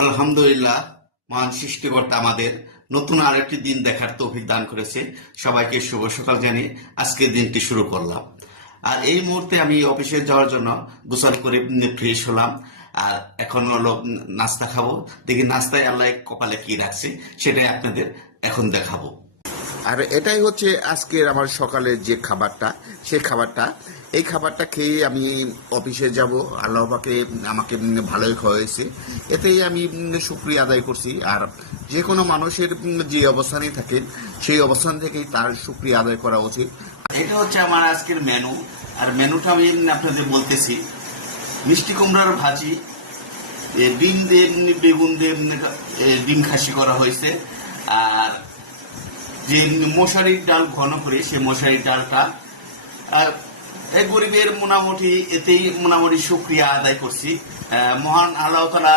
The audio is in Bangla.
আলহামদুলিল্লাহ, মহান সৃষ্টিকর্তা আমাদের নতুন আরেকটি দিন দেখার তৌফিক দান করেছে। সবাইকে শুভ সকাল জানিয়ে আজকের দিনটি শুরু করলাম। আর এই মুহূর্তে আমি অফিসে যাওয়ার জন্য গোসল করে ফ্রেশ হলাম। আর এখন হলো নাস্তা খাবো। দেখি নাস্তায় আল্লাহ কপালে কি রাখছে, সেটাই আপনাদের এখন দেখাবো। আর এটাই হচ্ছে আজকের আমার সকালের যে খাবারটা, সেই খাবারটা এই খাবারটা খেয়ে আমি অফিসে যাব। আল্লাহ পাকে আমাকে ভালোই খাওয়াইছে, এতেই আমি শুকরিয়া আদায় করছি। আর যে কোনো মানুষের যে অবস্থানেই থাকেন, সেই অবস্থান থেকেই তার শুকরিয়া আদায় করা উচিত। এটা হচ্ছে আমার আজকের মেনু। আর মেনুটা আমি আপনাদের বলতেছি: মিষ্টি কুমড়ার ভাজি, ডিম দিয়ে বেগুন দিয়ে ডিম খাসি করা হয়েছে। আর যে মশারির ডাল ঘন করে, সে মশারির ডালটা এই গরিবের মোটামুটি এতেই মোটামুটি শুকরিয়া আদায় করছি। মহান আল্লাহ তাআলা